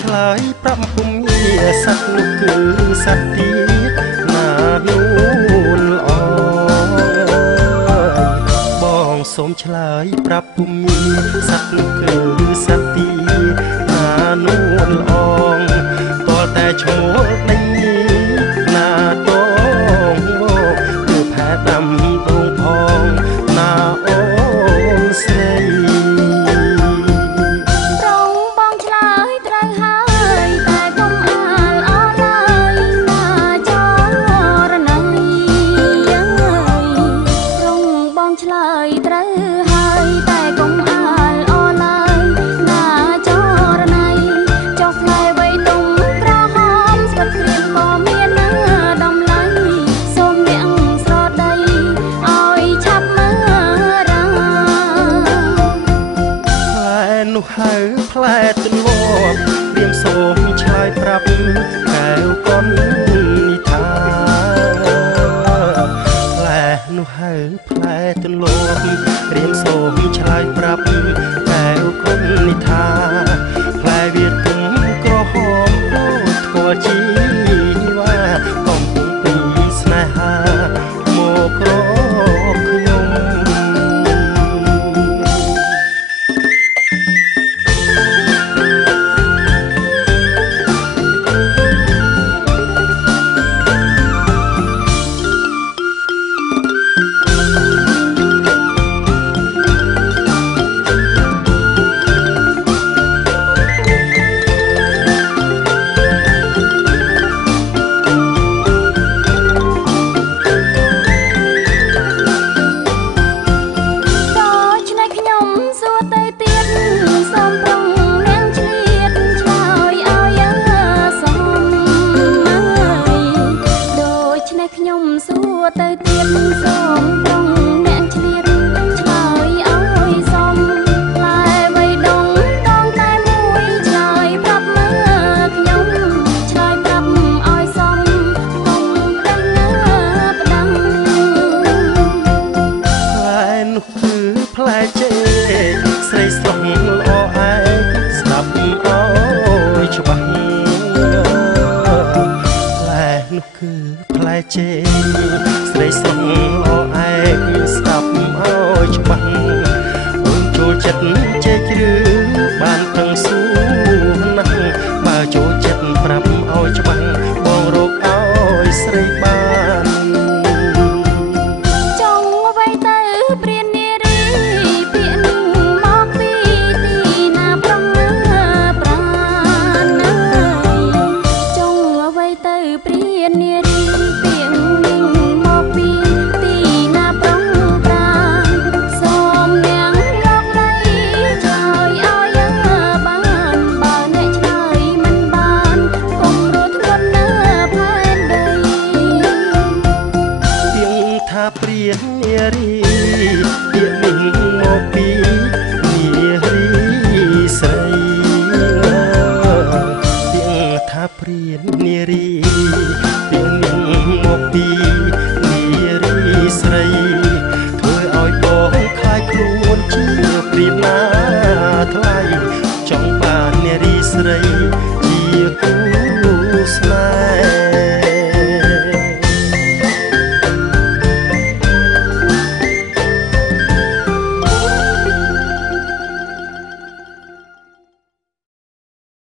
ឆ្លើយប្រាប់ពុំងារសត្វនោះគឺសត្វទីណានួនល្អបងសូមឆ្លើយប្រាប់ពុំងារសត្វនោះគឺសត្វទីណានួនល្អតើតែឈ្មោះដីណាតងមកគឺផែដាំតងផងណាអូនស្រីហៅផ្លែទន្លាប់ព្រាមសូមឆ្លើយប្រាប់កែវកុននិថាផ្លែនោះហៅផ្លែទន្លាប់ព្រាមសូមឆ្លើយប្រាប់កែវកុននិថាផ្លែវាទុំក្រហមដូចថ្គាល់ជីវ៉ាកំពុងពីស្នេហាមកក្រខ្ញុំទៅទៀតសូមត្រង់អ្នកឆ្លៀតឆ្លើយឲ្យសមផ្លែវៃដងតងតែមួយឆ្លើយប្រាប់មើលខ្ញុំឆ្លើយប្រាប់ឲ្យសមកុំដឹងផ្ដាំផ្លែនោះគឺផ្លែចេកស្រីស្រស់ល្អឯងស្ដាប់ឲ្យច្បាស់ផ្លែនោះគឺផ្លែចេកស្រីស្រស់ល្អឯងស្ដាប់ឲ្យច្បាស់អូនចូលចិត្តចេកឬបានខឹងសួរណាស់បើចូលចិត្តប្រាប់ឲ្យច្បាស់បងរកឲ្យស្រីបានចង់អ្វីទៅព្រាននារីពាក្យនឹងមកពីទីណាប្រងប្រាណចង់អ្វីទៅព្រាននារីពាក្យនឹងមកពីទីណាប្រងប្រាណសូមនាងលោកដីឆ្លើយឲ្យបានបើអ្នកឆ្លើយមិនបានកុំរត់ធ្ងន់នៅផែនដីទៀងថាព្រាននារី